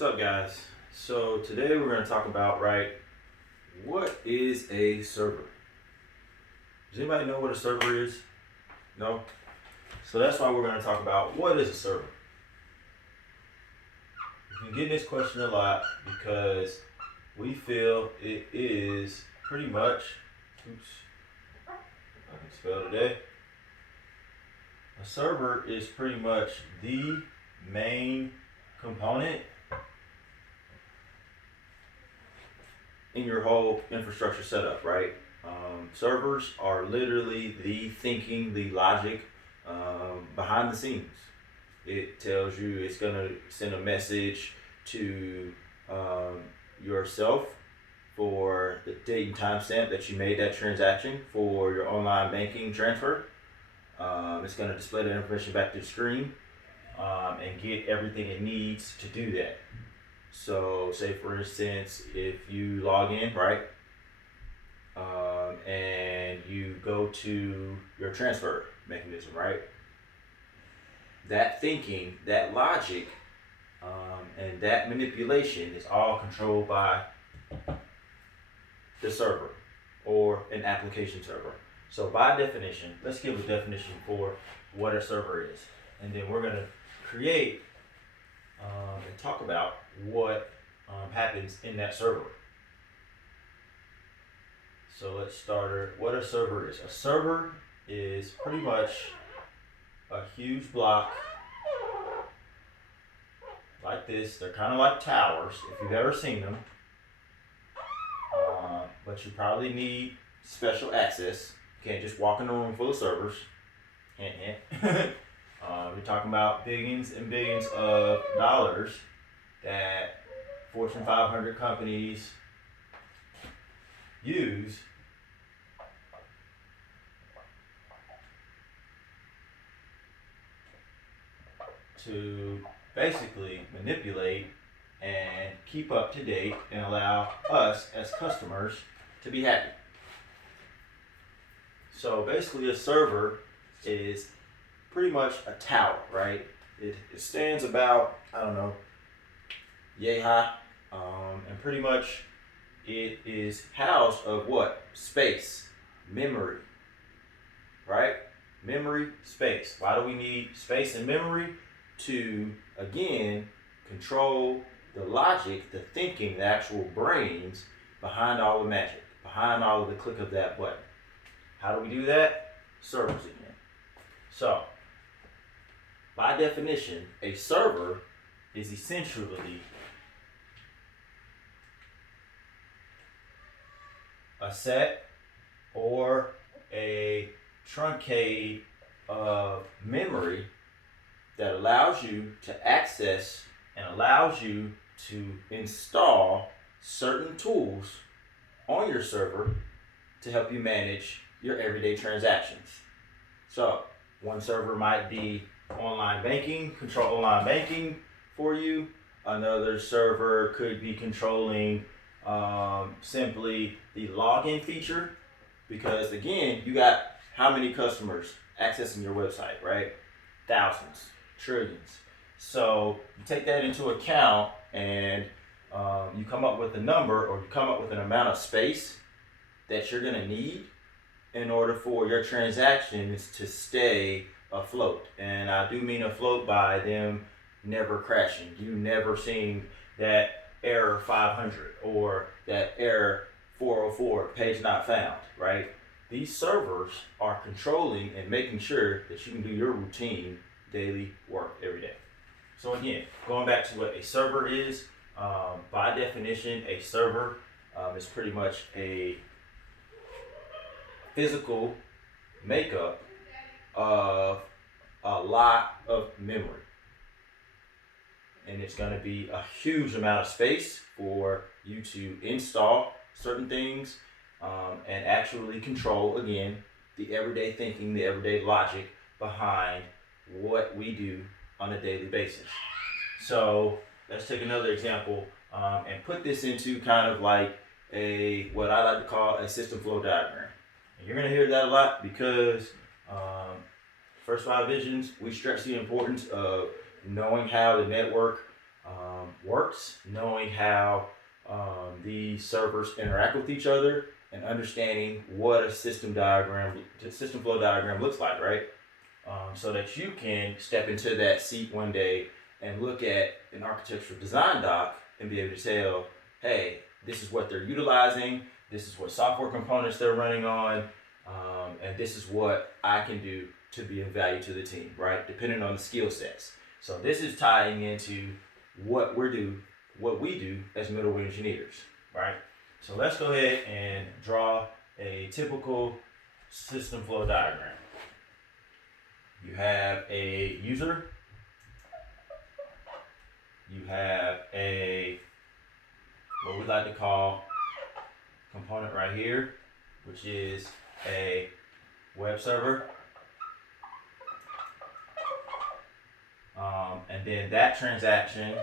What's up, guys? So today we're going to talk about, what is a server? Does anybody know what a server is? No? So that's why we're going to talk about what is a server. We've been getting this question a lot because we feel it is pretty much, I can spell today. A server is pretty much the main component in your whole infrastructure setup, right? Servers are literally the thinking, the logic behind the scenes. It tells you it's going to send a message to yourself for the date and time stamp that you made that transaction for your online banking transfer. It's going to display the information back to the screen and get everything it needs to do that. So, say for instance, if you log in, right, and you go to your transfer mechanism, right, that thinking, that logic, and that manipulation is all controlled by the server or an application server. So, by definition, let's give a definition for what a server is, and then we're going to create and talk about what happens in that server. So let's start what a server is. A server is pretty much a huge block like this. They're kind of like towers if you've ever seen them, but you probably need special access. You can't just walk in a room full of servers. Hint, hint. We're talking about billions and billions of dollars that Fortune 500 companies use to basically manipulate and keep up to date and allow us as customers to be happy. So basically a server is pretty much a tower, right? It stands about, yay high, and pretty much it is housed of what? Space, memory, right? Memory, space. Why do we need space and memory? To, again, control the logic, the thinking, the actual brains behind all the magic, behind all of the click of that button. How do we do that? Servers again. So, by definition, a server is essentially a set or a truncate of memory that allows you to access and allows you to install certain tools on your server to help you manage your everyday transactions. So, one server might be online banking, control online banking for you. Another server could be controlling simply the login feature, because again, you got how many customers accessing your website, right? Thousands, trillions. So you take that into account and you come up with a number, or you come up with an amount of space that you're going to need in order for your transactions to stay afloat. And I do mean afloat by them never crashing. You never seeing that error 500 or that error 404, page not found, right? These servers are controlling and making sure that you can do your routine daily work every day. So again, going back to what a server is, by definition, a server is pretty much a physical makeup of a lot of memory. And it's going to be a huge amount of space for you to install certain things and actually control, again, the everyday thinking, the everyday logic behind what we do on a daily basis. So let's take another example and put this into kind of like what I like to call a system flow diagram. And you're going to hear that a lot because First Five Visions, we stress the importance of knowing how the network works, knowing how these servers interact with each other, and understanding what a system flow diagram looks like, right? So that you can step into that seat one day and look at an architectural design doc and be able to tell, hey, this is what they're utilizing, this is what software components they're running on, and this is what I can do to be of value to the team, right? Depending on the skill sets. So this is tying into what we do as middleware engineers, right? So let's go ahead and draw a typical system flow diagram. You have a user, you have what we like to call component right here, which is a web server. And then that transaction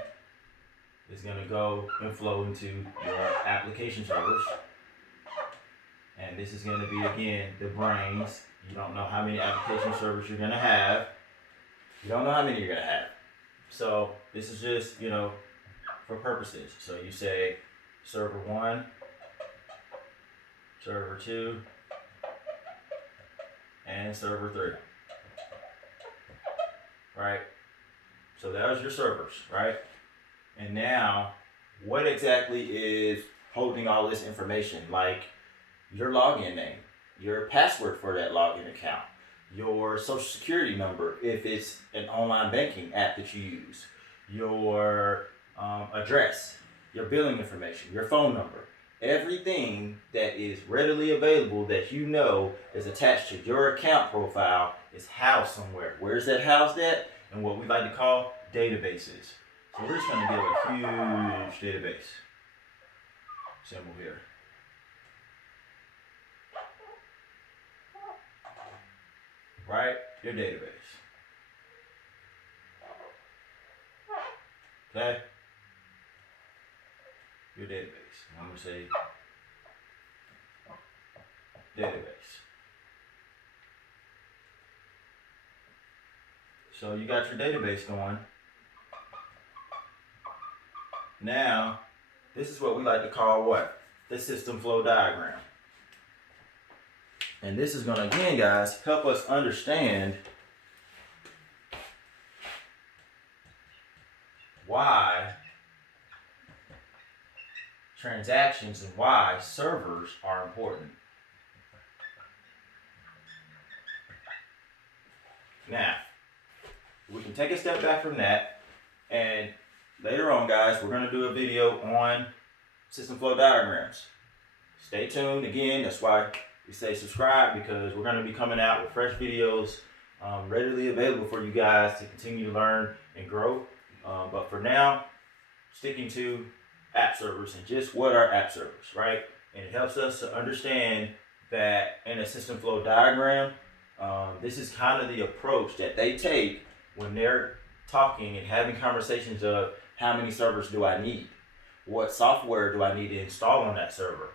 is going to go and flow into your application servers. And this is going to be, again, the brains. You don't know how many application servers you're going to have. You don't know how many you're going to have. So this is just, for purposes. So you say server 1, server 2, and server 3. Right? So there's your servers, right? And now, what exactly is holding all this information? Like your login name, your password for that login account, your social security number if it's an online banking app that you use, your address, your billing information, your phone number. Everything that is readily available that you know is attached to your account profile is housed somewhere. Where's that housed at? And what we like to call databases. So we're just going to give a huge database symbol here. Right? Your database. Okay? Your database. I'm going to say database. So you got your database going. Now, this is what we like to call what? The system flow diagram. And this is going to, again, guys, help us understand why transactions and why servers are important. Now, we can take a step back from that, and later on, guys, we're going to do a video on system flow diagrams. Stay tuned. Again, that's why we say subscribe, because we're going to be coming out with fresh videos readily available for you guys to continue to learn and grow. But for now, sticking to app servers and just what are app servers, right? And it helps us to understand that in a system flow diagram, this is kind of the approach that they take when they're talking and having conversations of how many servers do I need? What software do I need to install on that server?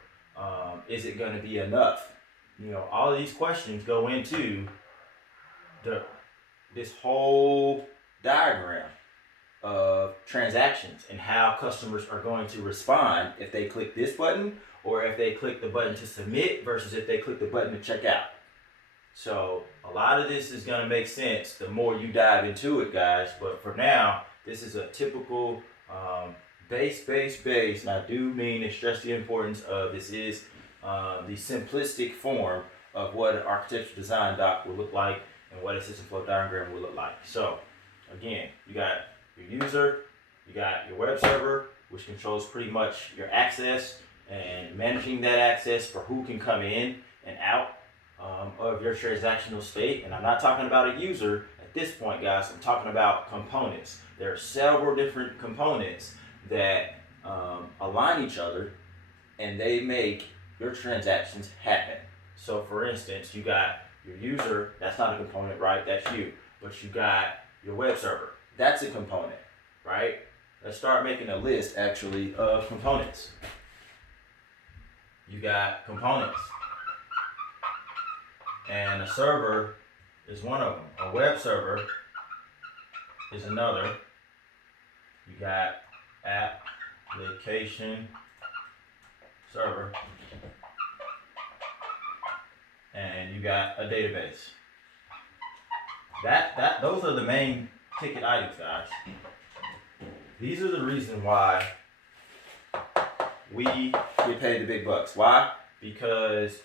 Is it going to be enough? All of these questions go into this whole diagram of transactions and how customers are going to respond if they click this button or if they click the button to submit versus if they click the button to check out. So a lot of this is going to make sense the more you dive into it, guys. But for now, this is a typical base. And I do mean and stress the importance of this is the simplistic form of what an architectural design doc will look like and what a system flow diagram will look like. So again, you got your user, you got your web server, which controls pretty much your access and managing that access for who can come in and out of your transactional state. And I'm not talking about a user at this point, guys. I'm talking about components. There are several different components that align each other, and they make your transactions happen. So for instance, you got your user, that's not a component, right? That's you. But you got your web server, that's a component, right? Let's start making a list actually of components. You got components, and a server is one of them. A web server is another. You got application server, and you got a database. Those are the main ticket items, guys. These are the reason why we get paid the big bucks. Why? Because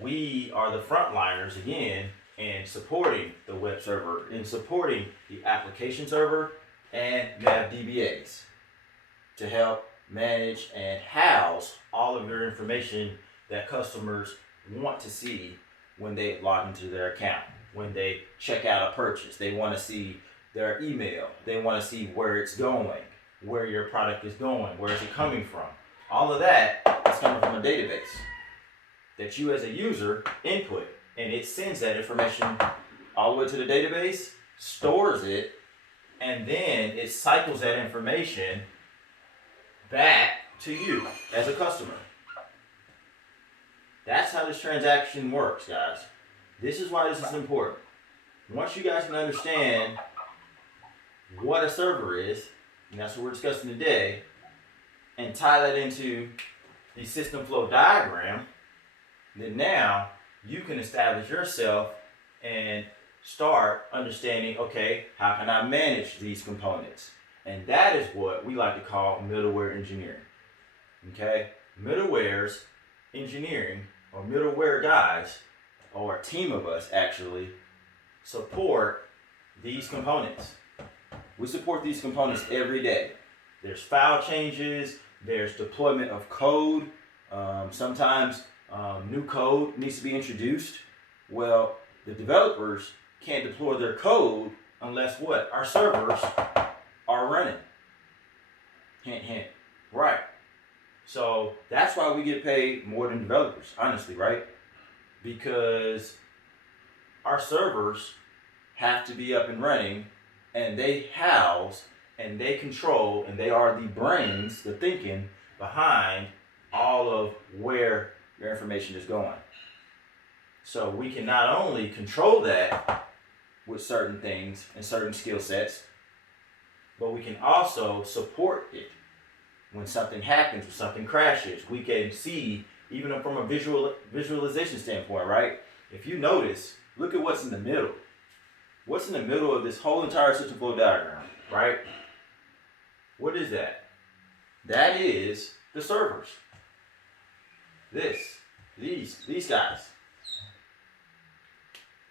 we are the frontliners again in supporting the web server, in supporting the application server, and you have DBAs to help manage and house all of your information that customers want to see when they log into their account, when they check out a purchase. They want to see their email. They want to see where it's going, where your product is going, where is it coming from. All of that is coming from a database that you as a user input, and it sends that information all the way to the database, stores it, and then it cycles that information back to you as a customer. That's how this transaction works, guys. This is why this is important. Once you guys can understand what a server is, and that's what we're discussing today, and tie that into the system flow diagram, then now you can establish yourself and start understanding, okay, how can I manage these components? And that is what we like to call middleware engineering. Okay? Middleware's engineering, or middleware guys, or a team of us actually, support these components. We support these components every day. There's file changes, there's deployment of code. Sometimes new code needs to be introduced. Well, the developers can't deploy their code unless what? Our servers are running. Hint, hint. Right. So that's why we get paid more than developers, honestly, right? Because our servers have to be up and running, and they house and they control, and they are the brains, the thinking behind all of where your information is going. So we can not only control that with certain things and certain skill sets, but we can also support it. When something happens, when something crashes, we can see, even from a visualization standpoint, right? If you notice, look at what's in the middle. What's in the middle of this whole entire system flow diagram, right? What is that? That is the servers. These guys.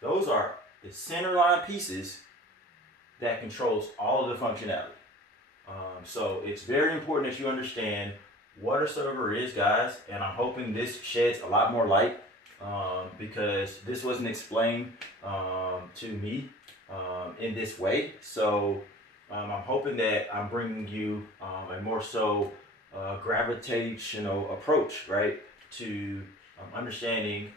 Those are the center line pieces that controls all of the functionality. So it's very important that you understand what a server is, guys, and I'm hoping this sheds a lot more light because this wasn't explained to me in this way. So I'm hoping that I'm bringing you a more so gravitational approach, right, to understanding,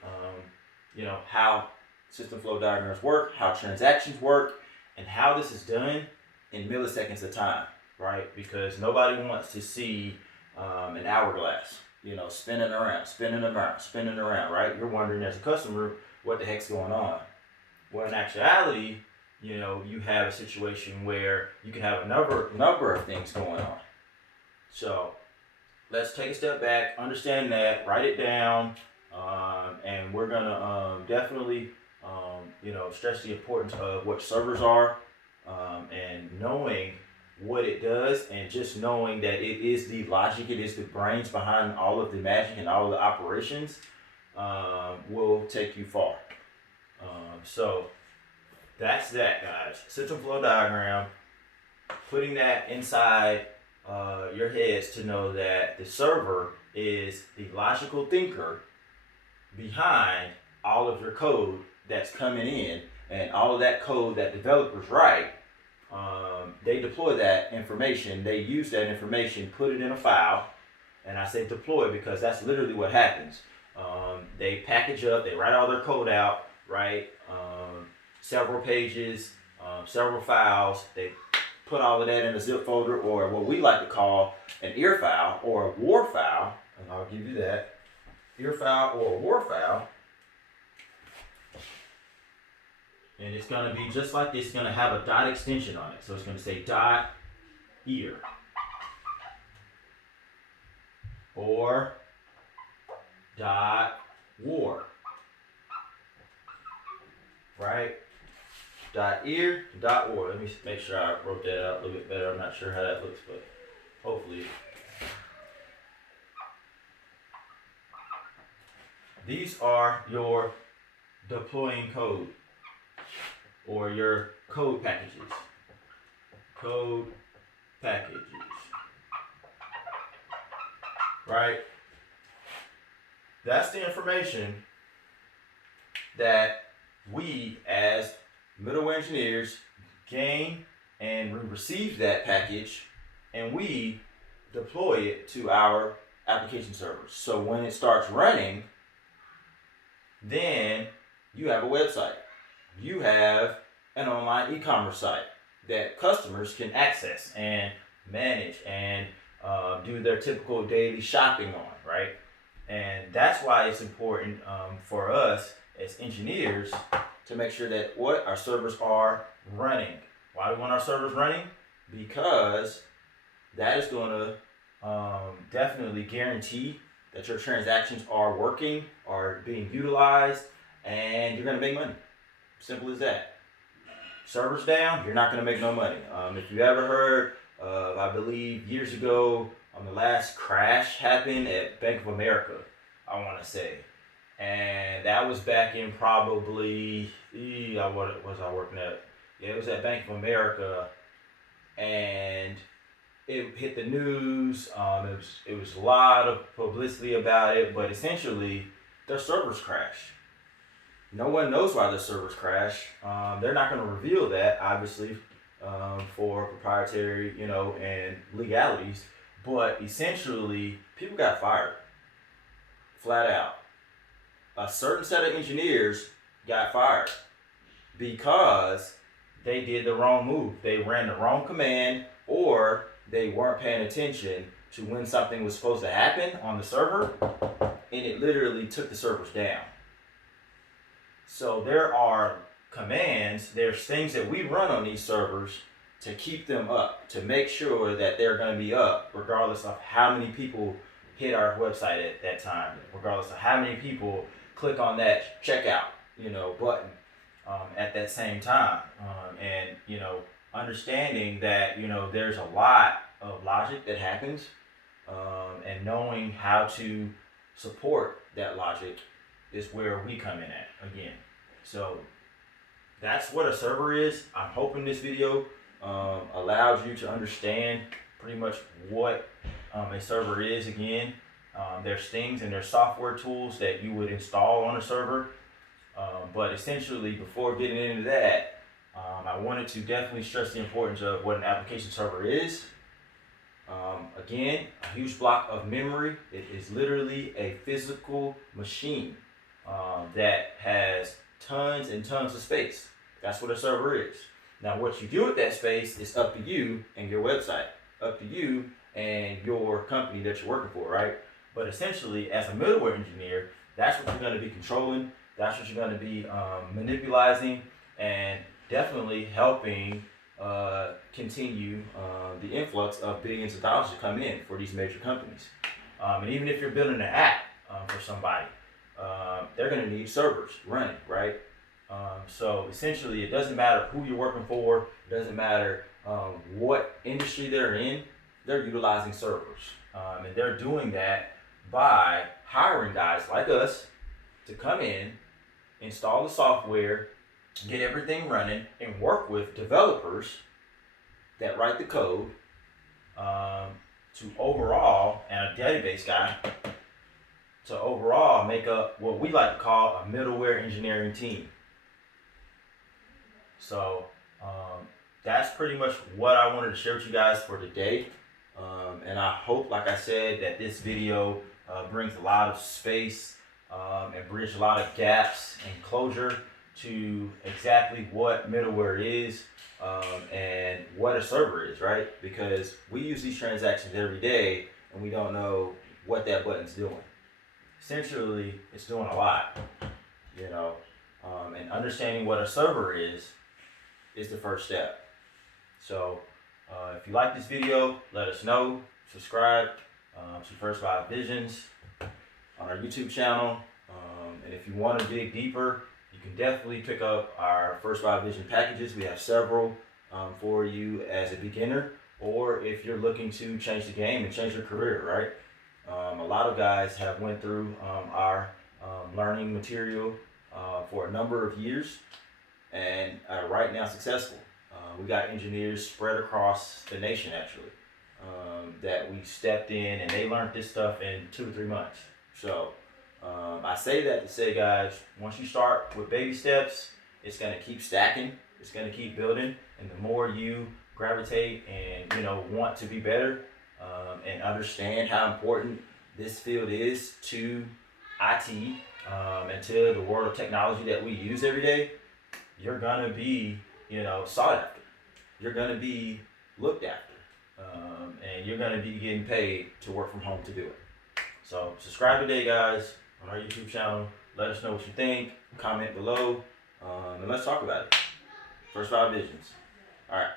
how system flow diagrams work, how transactions work, and how this is done in milliseconds of time, right? Because nobody wants to see an hourglass, spinning around, right? You're wondering as a customer, what the heck's going on? Well, in actuality, you have a situation where you can have a number of things going on. So let's take a step back, understand that, write it down, and we're gonna definitely stress the importance of what servers are, and knowing what it does, and just knowing that it is the logic, it is the brains behind all of the magic and all of the operations, will take you far. So that's that, guys. System flow diagram, putting that inside your heads to know that the server is the logical thinker behind all of your code that's coming in, and all of that code that developers write. They deploy that information, they use that information, put it in a file, and I say deploy because that's literally what happens. They package up, they write all their code out, right? Several pages, several files, they put all of that in a zip folder, or what we like to call an ear file or a war file, and I'll give you that, ear file or a war file. And it's going to be just like this. It's going to have a dot extension on it. So it's going to say dot ear or dot war, right? Dot ear, dot war. Let me make sure I wrote that out a little bit better. I'm not sure how that looks, but hopefully. These are your deploying code or your code packages. Code packages. Right? That's the information that we as middleware engineers gain, and we receive that package and we deploy it to our application servers. So when it starts running, then you have a website. You have an online e-commerce site that customers can access and manage and do their typical daily shopping on, right? And that's why it's important for us as engineers to make sure that our servers are running. Why do we want our servers running? Because that is going to definitely guarantee that your transactions are working, are being utilized, and you're going to make money. Simple as that. Servers down, you're not going to make no money. If you ever heard of, I believe years ago, the last crash happened at Bank of America, I want to say. And that was back in probably, what was I working at? Yeah, it was at Bank of America. And it hit the news. It was a lot of publicity about it, but essentially their servers crashed. No one knows why their servers crashed. They're not going to reveal that, obviously, for proprietary, and legalities. But essentially, people got fired, flat out. A certain set of engineers got fired because they did the wrong move. They ran the wrong command, or they weren't paying attention to when something was supposed to happen on the server, and it literally took the servers down. So there are commands, there's things that we run on these servers to keep them up, to make sure that they're going to be up regardless of how many people hit our website at that time, regardless of how many people click on that checkout, button at that same time. And understanding that, there's a lot of logic that happens, and knowing how to support that logic is where we come in at again. So that's what a server is. I'm hoping this video allows you to understand pretty much what a server is again. There's things and there's software tools that you would install on a server. But essentially, before getting into that, I wanted to definitely stress the importance of what an application server is. Again, a huge block of memory. It is literally a physical machine that has tons and tons of space. That's what a server is. Now, what you do with that space is up to you and your website, up to you and your company that you're working for, right? But essentially, as a middleware engineer, that's what you're going to be controlling. That's what you're going to be manipulating, and definitely helping continue the influx of billions of dollars to come in for these major companies. And even if you're building an app for somebody, they're going to need servers running, right? So essentially, it doesn't matter who you're working for. It doesn't matter what industry they're in. They're utilizing servers. And they're doing that by hiring guys like us to come in, install the software, get everything running, and work with developers that write the code to overall, and a database guy, to overall make up what we like to call a middleware engineering team. So that's pretty much what I wanted to share with you guys for today. And I hope, like I said, that this video brings a lot of space and bridge a lot of gaps and closure to exactly what middleware is and what a server is, right? Because we use these transactions every day and we don't know what that button's doing. Essentially, it's doing a lot, and understanding what a server is the first step. So If you like this video, let us know. Subscribe to First Five Visions on our YouTube channel. And if you want to dig deeper, you can definitely pick up our First Five Vision packages. We have several for you as a beginner, or if you're looking to change the game and change your career, right? A lot of guys have went through our learning material for a number of years and are right now successful. We got engineers spread across the nation actually that we stepped in and they learned this stuff in 2 to 3 months. So I say that to say, guys, once you start with baby steps, it's going to keep stacking, it's going to keep building, and the more you gravitate and want to be better and understand how important this field is to IT and to the world of technology that we use every day, you're going to be sought after. You're going to be looked after, and you're going to be getting paid to work from home to do it. So subscribe today, guys, on our YouTube channel. Let us know what you think. Comment below, and let's talk about it. First Five Visions. All right.